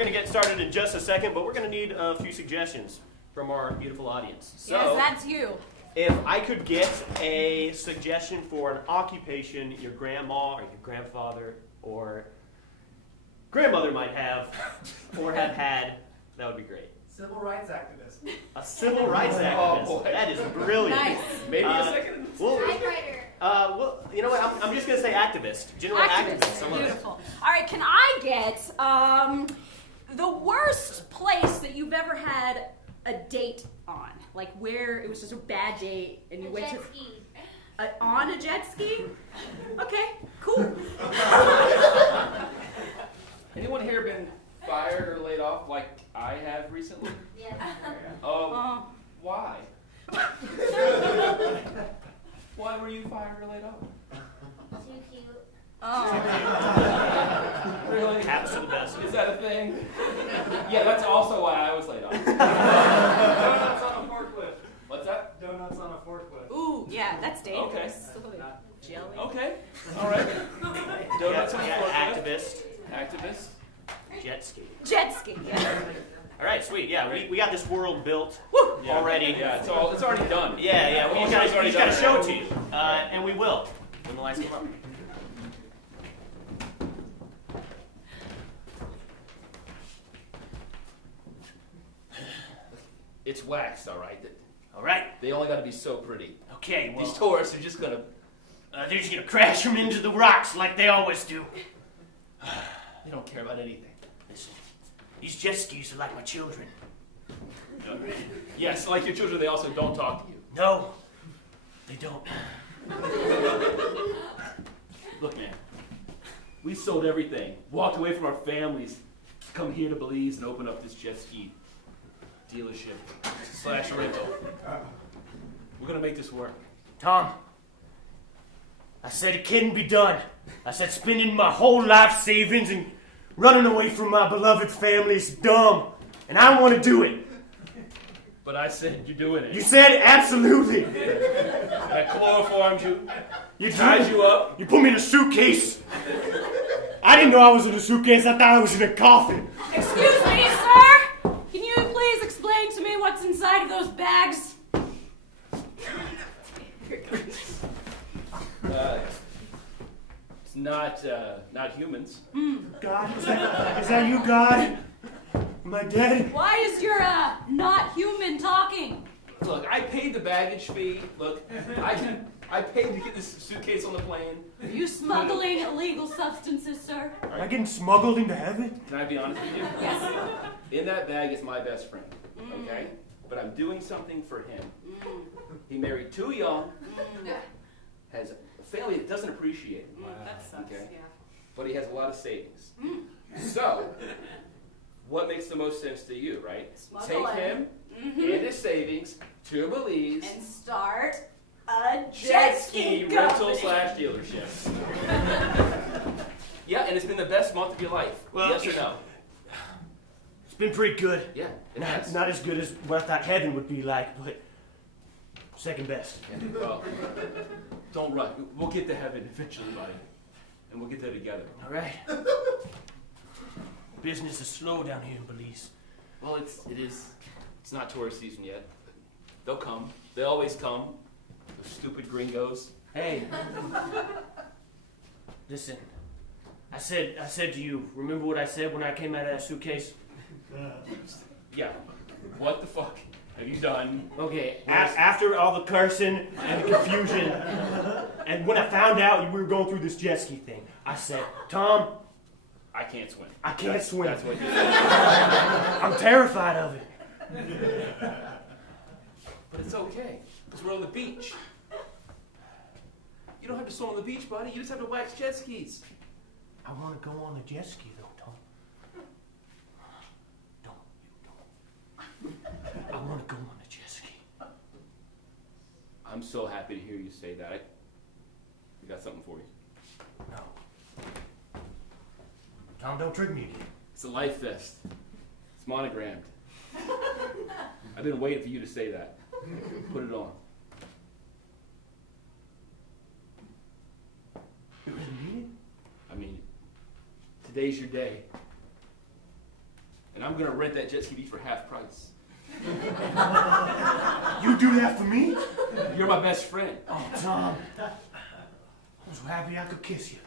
going to get started in just a second, but we're going to need a few suggestions from our beautiful audience. So, yes, that's you. If I could get a suggestion for an occupation your grandma or your grandfather or grandmother might have or have had, that would be great. Civil rights activist. A civil rights activist. Oh, boy. That is brilliant. Nice. Maybe a second. Well, you know what? I'm just going to say activist. General activist. Beautiful. All right, can I get the worst place that you've ever had a date on? Like where it was just a bad date and you went to... on a jet ski? Okay, cool. Anyone here been fired or laid off like I have recently? Yeah. Why? Why were you fired or laid off? Too cute. Oh. Really? Caps are the best. Is that a thing? Yeah, that's also why I was laid off. Donuts on a forklift. What's that? Donuts on a forklift. Ooh, yeah, that's dangerous. Okay. Jelly. Okay. All right. Donuts on a forklift. Activist. Activist. Jet ski. Jet ski, yeah. All right, sweet. Yeah, we got this world built Yeah. already. Yeah, it's already done. Yeah. We Almost just everybody's got to done show it. it to you, and we will when the lights come up. It's waxed, all right. All right. They only got to be so pretty. Okay. Well, These tourists are just gonna. they're just gonna crash them into the rocks like they always do. They don't care about anything. Listen, these jet skis are like my children. Yes, like your children, they also don't talk to you. No, they don't. Look, man, we sold everything, walked away from our families, to come here to Belize and open up this jet ski dealership / rental. We're gonna make this work. Tom, I said it couldn't be done. I said spending my whole life savings and running away from my beloved family is dumb, and I want to do it. But I said you're doing it. You said absolutely. I chloroformed you. You Tied you up. You put me in a suitcase. I didn't know I was in a suitcase. I thought I was in a coffin. Excuse me, sir. Can you please explain to me what's inside of those bags? It's not humans. God, is that you, God? Am I dead? Why is your not human talking? Look, I paid the baggage fee. Look, I paid to get this suitcase on the plane. Are you smuggling illegal substances, sir? Am I getting smuggled into heaven? Can I be honest with you? Yes. In that bag is my best friend, okay? But I'm doing something for him. He married too young, has a family that doesn't appreciate him, That sucks, okay? yeah. But he has a lot of savings. So, what makes the most sense to you, right? Smuggle Take him him. and his savings to Belize. And start a jet ski rental company. / dealership. Yeah, and it's been the best month of your life. Well, yes or no? It's been pretty good. Yeah, it has. Not as good as what I thought heaven would be like, but second best. Yeah, well, don't run. We'll get to heaven eventually, buddy. And we'll get there together. All right. Business is slow down here in Belize. Well, it is. It's not tourist season yet. But they'll come. They always come. Those stupid gringos. Hey. Listen. I said to you, remember what I said when I came out of that suitcase? Yeah. What the fuck have you done? Okay, after all the cursing and the confusion, and when I found out you were going through this jet ski thing, I said, Tom, I can't swim. I can't swim. That's what you said. I'm terrified of it. But it's okay, because we're on the beach. You don't have to swim on the beach, buddy. You just have to wax jet skis. I want to go on a jet ski, though, Tom. Don't. I want to go on a jet ski. I'm so happy to hear you say that. We got something for you. No. Tom, don't trick me again. It's a life vest. It's monogrammed. I've been waiting for you to say that. Put it on. You really mean I mean, today's your day. and I'm gonna rent that jet ski for half price. You do that for me? You're my best friend. Oh, Tom. I'm so happy I could kiss you.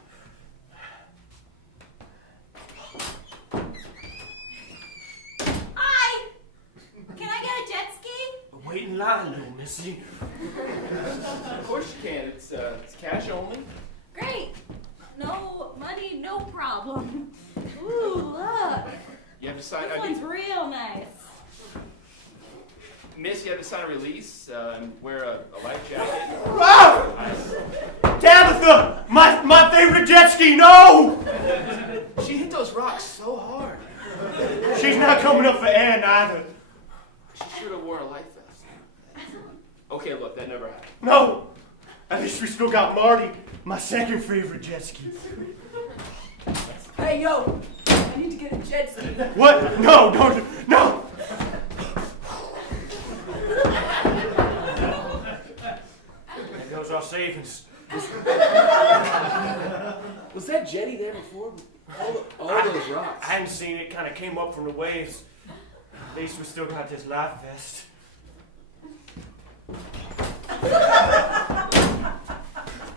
Hi! Can I get a jet ski? Wait in line, little missy. Of course you can. It's cash only. Great. No money, no problem. Ooh, look. You have to sign. This one's real nice. Miss, you have to sign a release and wear a life jacket. Ah! Tabitha! My favorite jet ski, no! She hit those rocks so hard. She's not coming up for air neither. She should have worn a life vest. Okay, look, that never happened. No! At least we still got Marty, my second favorite jet ski. Hey, yo. I need to get a jet ski. What? No, don't, no! There goes our savings. Was that jetty there before? All those rocks. I hadn't seen it, kind of came up from the waves. At least we still got this life vest.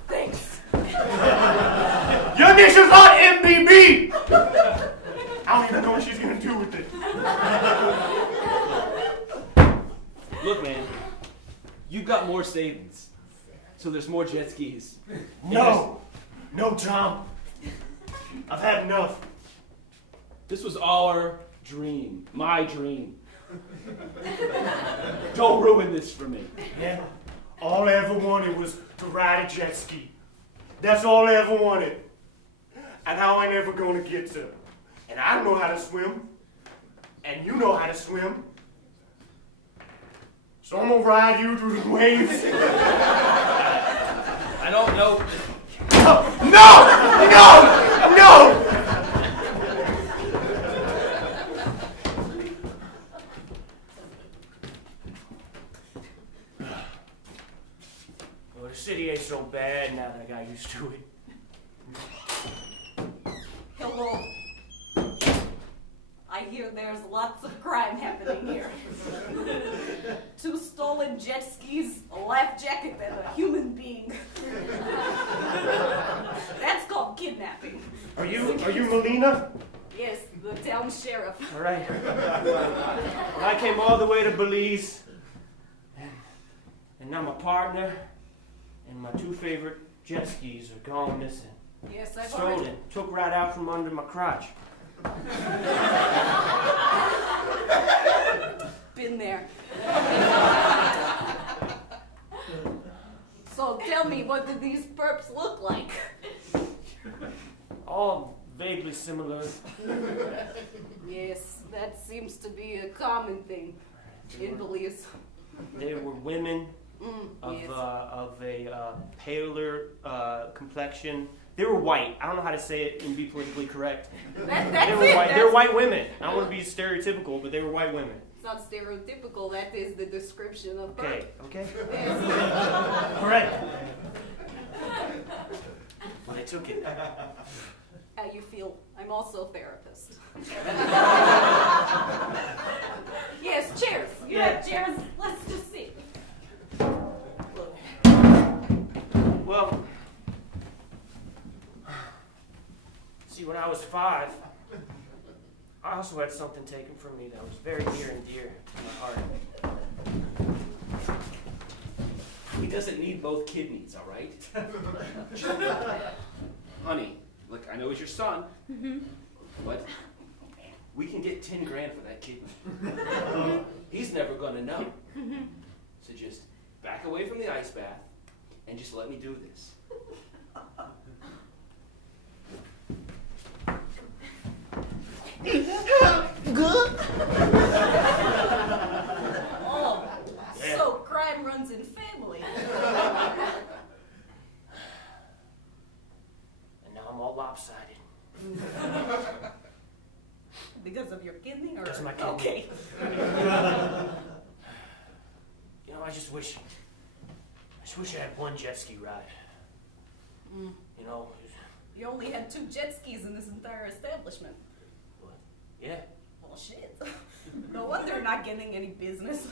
Thanks. Your initials on MBB! I don't even know what she's gonna do with it. Look, man, you've got more savings, so there's more jet skis. No! No, Tom. I've had enough. This was our dream, my dream. Don't ruin this for me. Yeah. All I ever wanted was to ride a jet ski. That's all I ever wanted. And how I never gonna get to. And I know how to swim. And you know how to swim. So I'm gonna ride you through the waves. I don't know. No! No! No! Well, the city ain't so bad now that I got used to it. Hello. I hear there's lots of crime happening here. 2 stolen jet skis, a life jacket, and a human being. That's called kidnapping. Are you Melina? Yes, the town sheriff. All right. Well, I came all the way to Belize, and now my partner and my 2 favorite jet skis are gone missing. Yes, I've Stolen. already... Took right out from under my crotch. Been there. So tell me, what do these perps look like? All vaguely similar. Yes, that seems to be a common thing in Belize. They were women of Yes. a paler complexion. They were white. I don't know how to say it and be politically correct. That's They were it. white. They were That's- white women. I don't want to be stereotypical, but they were white women. It's not stereotypical, that is the description of Okay. Okay. Yes. Correct. Well, they took it. How you feel? I'm also a therapist. Yes, cheers. You have chairs. Let's just see. Well, see, when I was 5, I also had something taken from me that was very near and dear to my heart. He doesn't need both kidneys, all right? Honey, look, I know he's your son, but we can get 10 grand for that kidney. He's never gonna know. So just back away from the ice bath and just let me do this. Oh, so crime runs in family. And now I'm all lopsided. Because of your kidney, or Because of my kidney. okay? You know, I just wish I had one jet ski ride. You know, You only had 2 jet skis in this entire establishment. yeah. Well, shit. not getting any business.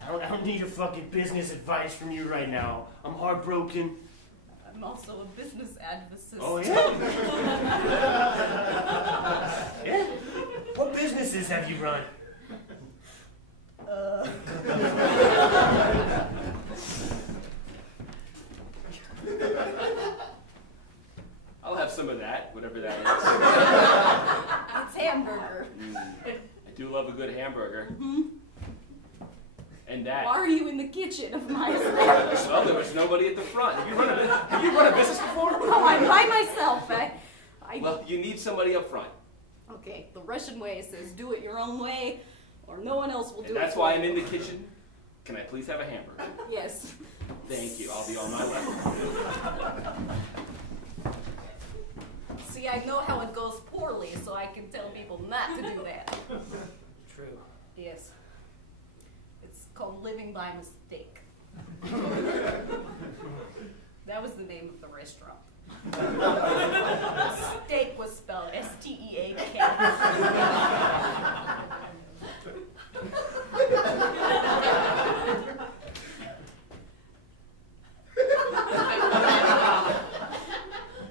I don't need your fucking business advice from you right now. I'm heartbroken. I'm also a business advocate. Oh, yeah? Yeah? What businesses have you run? I'll have some of that, whatever that is. It's hamburger. I do love a good hamburger. Mm-hmm. And that. Why are you in the kitchen of my establishment? Well, there was nobody at the front. Have you run a business before? Oh, I'm by myself. Well, you need somebody up front. Okay, the Russian way says do it your own way, or no one else will do And it. that's why I'm in the kitchen. Can I please have a hamburger? Yes. Thank you. I'll be on my way. See, I know how it goes poorly, so I can tell people not to do that. True. Yes. It's called living by mistake. That was the name of the restaurant. Steak was spelled S-T-E-A-K.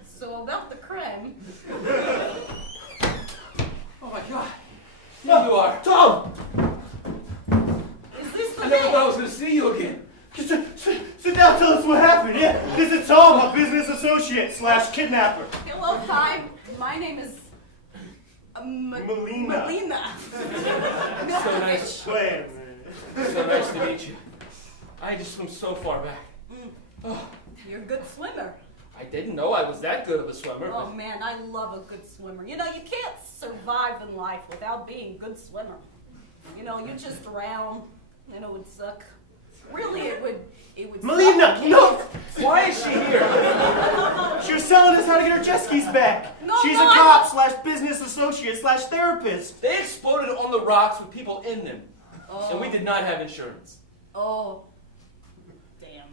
So about the crime. Oh my God. There you are. Tom! Is this the I never man? thought I was going to see you again. Sit down, tell us what happened. Yeah, this is Tom, my business associate / kidnapper. Hello, hi. My name is Melina. Melina. So nice. Wait a minute. So nice to meet you. I just swim so far back. Oh, You're a good swimmer. I didn't know I was that good of a swimmer. Oh man, I love a good swimmer. You know, you can't survive in life without being a good swimmer. You know, you just drown, and it would suck. Really, it would Melina, suck. no! Why is she here? She was telling us how to get her jet skis back. No, She's no, a I cop / business associate / therapist. They exploded on the rocks with people in them. Oh. And we did not have insurance. Oh. Damn.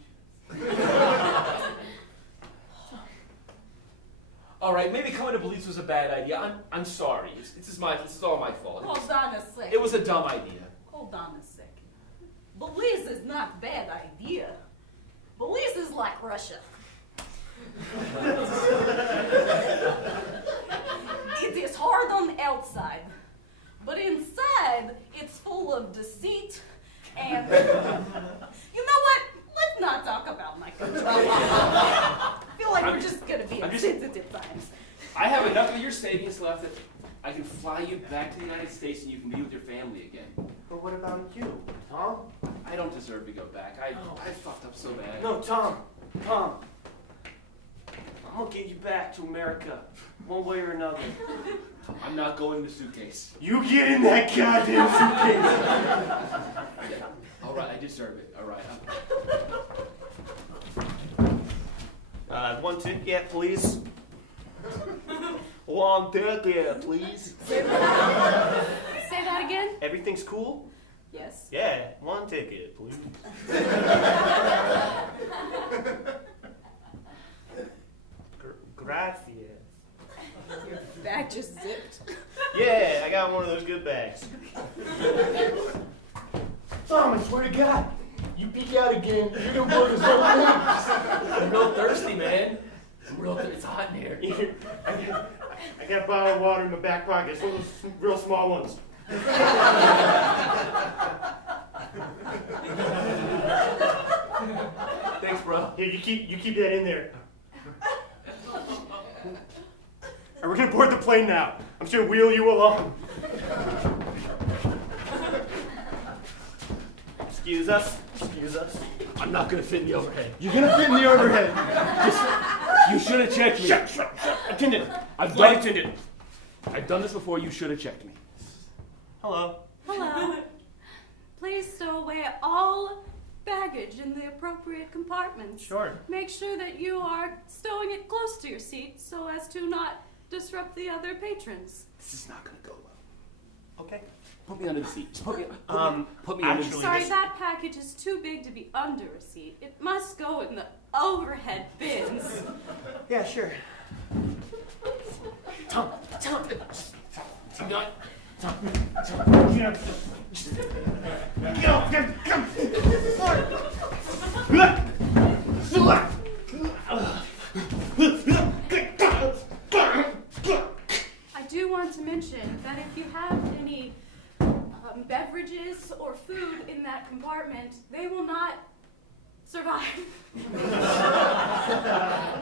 All right, maybe coming to police was a bad idea. I'm sorry. This is all my fault. Hold on a second. It was a dumb idea. Hold on a second. Belize is not a bad idea. Belize is like Russia. It is hard on the outside, but inside it's full of deceit and you know what? Let's not talk about my country. I feel like we're just gonna be in sensitive times. I have enough of your savings left that I can fly you back to the United States and you can be with your family again. But what about you, Tom? I don't deserve to go back. I fucked up so bad. No, Tom. I'm gonna get you back to America, one way or another. I'm not going in the suitcase. You get in that goddamn suitcase. All right, I deserve it. All right. One ticket, please. One ticket, please. Say that again? Everything's cool? Yes. Yeah, one ticket, please. Gracias. Your bag just zipped. Yeah, I got one of those good bags. Tom, I swear to God, you peek out again, you're gonna blow this whole thing. I'm real thirsty, man. It's hot in here. I got a bottle of water in my back pocket. It's one of those real small ones. Thanks, bro. Here, you keep that in there. And we're gonna board the plane now. I'm just gonna wheel you along. Excuse us. Excuse us. I'm not gonna fit in the overhead. You're gonna fit in the overhead. You should have checked me. Shut. Attendant. I've Flight done attendant. I've done this before. You should have checked me. Hello. Hello. Please stow away all baggage in the appropriate compartments. Sure. Make sure that you are stowing it close to your seat so as to not disrupt the other patrons. This is not gonna go well. Okay. Put me under the seat. Just put me under the actually- seat. Sorry, that package is too big to be under a seat. It must go in the overhead bins. Yeah, sure. Tom. You know, I do want to mention that if you have any beverages or food in that compartment, they will not survive.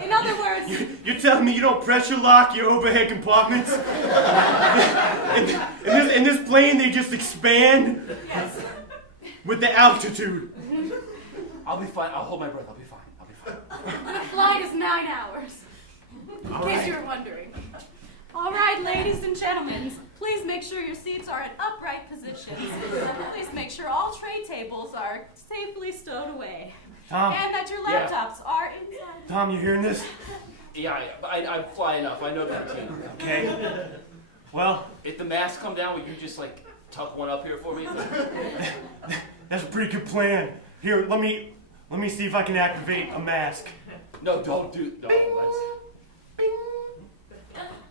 In other words, You're telling me you don't pressure lock your overhead compartments? in this plane, they just expand yes. with the altitude. I'll be fine. I'll hold my breath. I'll be fine. The flight is 9 hours. In case you were wondering. All right, ladies and gentlemen, please make sure your seats are in upright positions. Please make sure all tray tables are safely stowed away. Tom? And that your laptops are inside. Tom, you hearing this? Yeah, I fly enough. I know the routine. Okay. Well, If the masks come down, will you just like tuck one up here for me? that's a pretty good plan. Here, let me see if I can activate a mask. No, don't do. No, that's.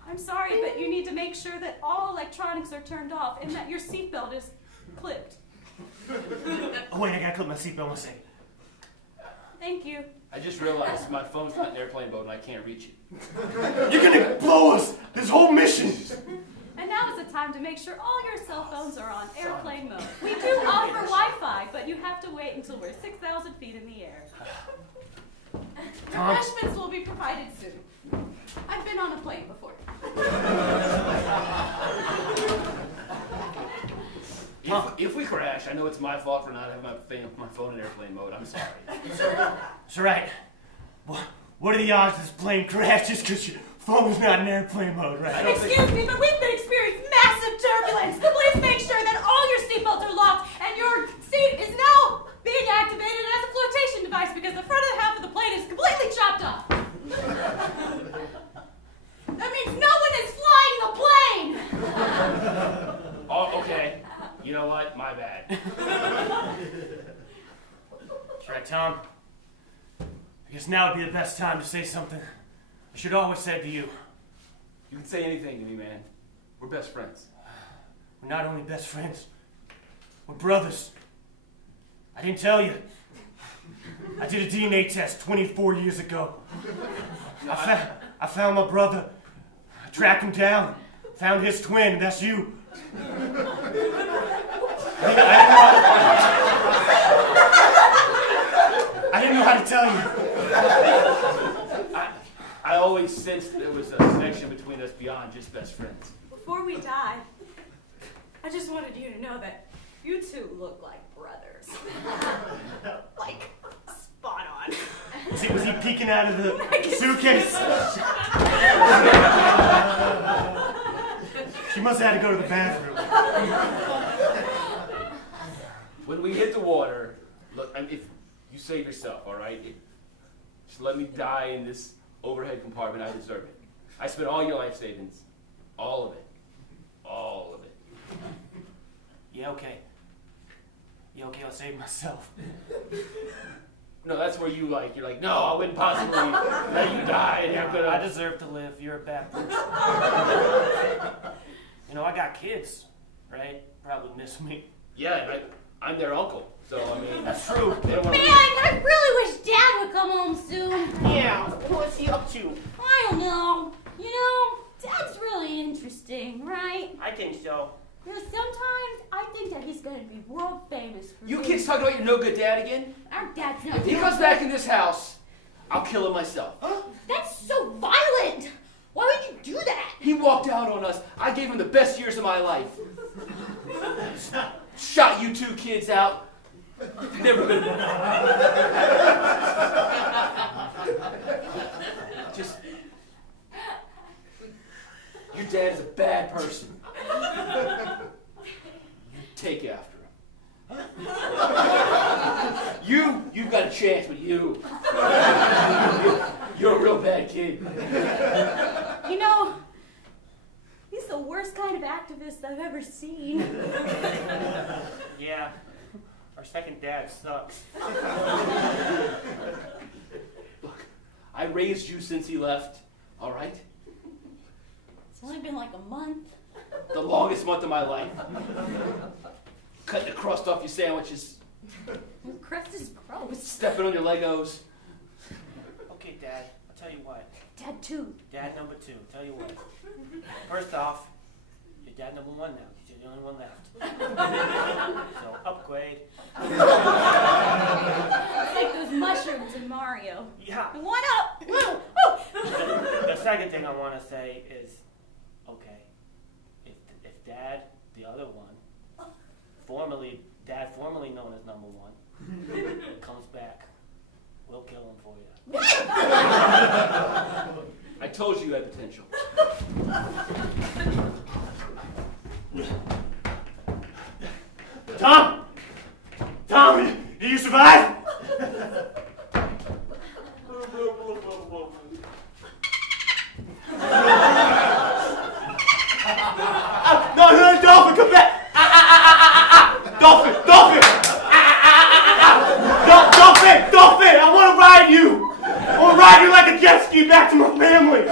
I'm sorry, but you need to make sure that all electronics are turned off and that your seatbelt is clipped. Oh wait, I gotta clip my seatbelt one second. Thank you. I just realized my phone's not in airplane mode and I can't reach it. You're gonna blow us this whole mission. And now is the time to make sure all your cell phones are on airplane mode. We do offer Wi-Fi, but you have to wait until we're 6,000 feet in the air. Tom? Refreshments will be provided soon. I've been on a plane before. If we crash, I know it's my fault for not having my phone in airplane mode. I'm sorry. That's right. What are the odds this plane crashes because your phone's not in airplane mode, right? Excuse me, but we've been experiencing massive turbulence. Please make sure that all your seatbelts are locked and your seat is now being activated as a flotation device because the front of the half of the plane is completely chopped off. That means no one is flying the plane. Oh, okay. You know what? My bad. That's right, Tom. I guess now would be the best time to say something I should always say to you. You can say anything to me, man. We're best friends. We're not only best friends, we're brothers. I didn't tell you. I did a DNA test 24 years ago. I found my brother. I tracked him down. Found his twin, and that's you. I didn't know how to tell you. I always sensed there was a connection between us beyond just best friends. Before we die, I just wanted you to know that you two look like brothers. Like, spot on. Was he peeking out of the suitcase? She must have had to go to the bathroom. When we hit the water, look, if you save yourself, all right? Just let me die in this overhead compartment. I deserve it. I spent all your life savings. All of it. All of it. Yeah, okay. Yeah, okay, I'll save myself. No, that's where you're like, no, I wouldn't possibly let you die and you're gonna... I deserve to live. You're a bad person. You know, I got kids, right? Probably miss me. Yeah, I'm their uncle, so I mean... That's true. They don't wanna Man, I really wish Dad would come home soon. Yeah, what's he up to? I don't know. You know, Dad's really interesting, right? I think so. You know, sometimes I think that he's going to be world famous for You me. kids talking about your no-good dad again? Our dad's not If he comes back in this house, I'll kill him myself. That's so violent. Why would you do that? He walked out on us. I gave him the best years of my life. Shot you two kids out. Never been... Just... Your dad is a bad person. You take after him. You've got a chance, but you're a real bad kid. You know, he's the worst kind of activist I've ever seen. Yeah, our second dad sucks. Look, I raised you since he left, all right? It's only been like a month. The longest month of my life. cutting the crust off your sandwiches, Crust is gross. stepping on your Legos. Okay, Dad, I'll tell you what. Dad, too. Dad number 2, tell you what. First off, you're dad number 1 now, because you're the only one left. So, upgrade. It's like those mushrooms in Mario. Yeah. One up! Woo! Woo! The second thing I want to say is, okay, if Dad, the other one, Dad formerly known as number 1, comes back, we'll kill him for you. I told you had potential. Tom! Tom, did you survive? No, Dolphin, come back! Dolphin! Dolphin! I want to ride you! I want to ride you like a jet ski back to my family!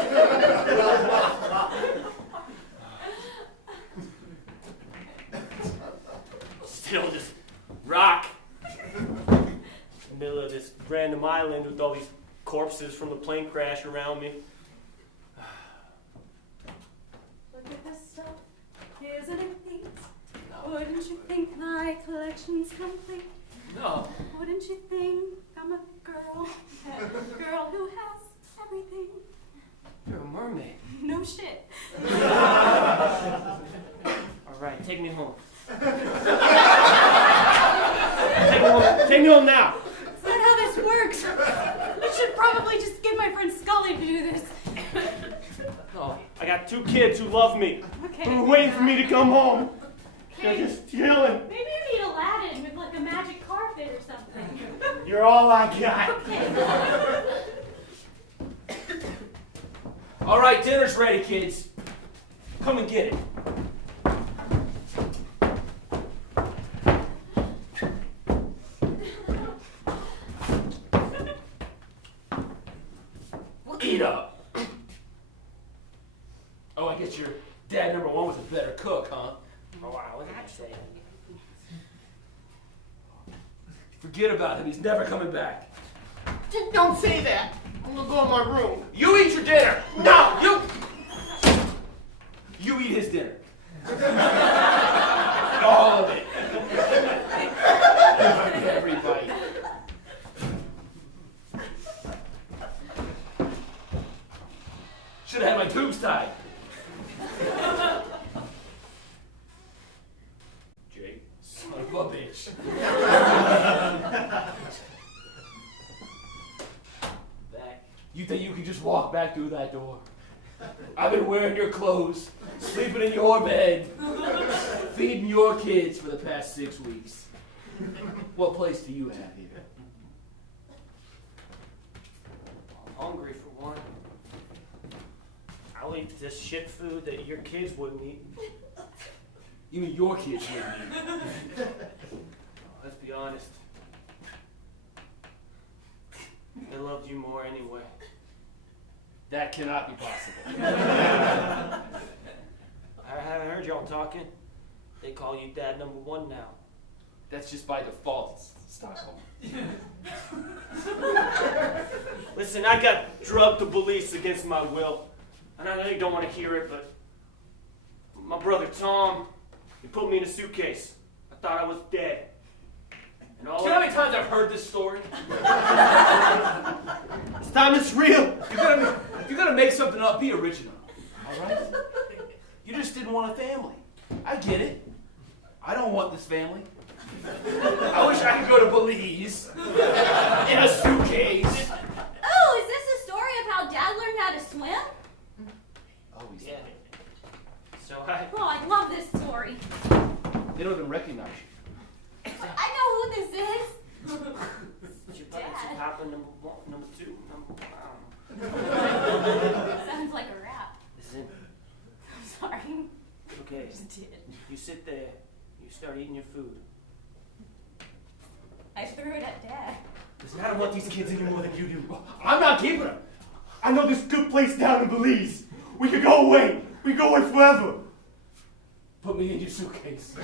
Still just rock in the middle of this random island with all these corpses from the plane crash around me. Look at this stuff. Isn't it neat? Wouldn't you think my collection's complete? No. Wouldn't you think I'm a girl? A girl who has everything. You're a mermaid. No shit. All right, take me home. Take me home now. That's not how this works. I should probably just get my friend Scully to do this. No, I got 2 kids who love me. Okay. Who are waiting for me to come home. They're just yelling. Maybe you need Aladdin with like a magic carpet or something. You're all I got. All right, dinner's ready, kids. Come and get it. Eat up. Oh, I guess your dad number 1 was a better cook, huh? Oh, wow, what did I say? Forget about him. He's never coming back. Don't say that. I'm gonna go in my room. You eat your dinner. No, you eat his dinner. All of it. Every bite. Should have had my tubes tied. Jake, son of a bitch. You think you can just walk back through that door? I've been wearing your clothes, sleeping in your bed, feeding your kids for the past 6 weeks. What place do you have here? I'm hungry for one. I'll eat this shit food that your kids wouldn't eat. You mean your kids wouldn't eat? Let's be honest. They loved you more anyway. That cannot be possible. I haven't heard y'all talking. They call you dad number 1 now. That's just by default, it's Stockholm. Listen, I got drugged to Belize against my will. And I know you don't want to hear it, but my brother Tom, he put me in a suitcase. I thought I was dead. And all Do you know how many times I've heard this story? This time it's real. If you're gonna make something up, be original. All right? You just didn't want a family. I get it. I don't want this family. I wish I could go to Belize in a suitcase. Oh, is this a story of how Dad learned how to swim? Oh, he's Yeah. So Oh, I love this story. They don't even recognize you. I know who this is. it's your papa number 1, number 2, number 1. Sounds like a rap. Listen, I'm sorry. okay, I just did. you sit there, you start eating your food. I threw it at Dad. Listen, I don't want these kids any more than you do. I'm not keeping them. I know this good place down in Belize. We could go away. We could go away forever. Put me in your suitcase.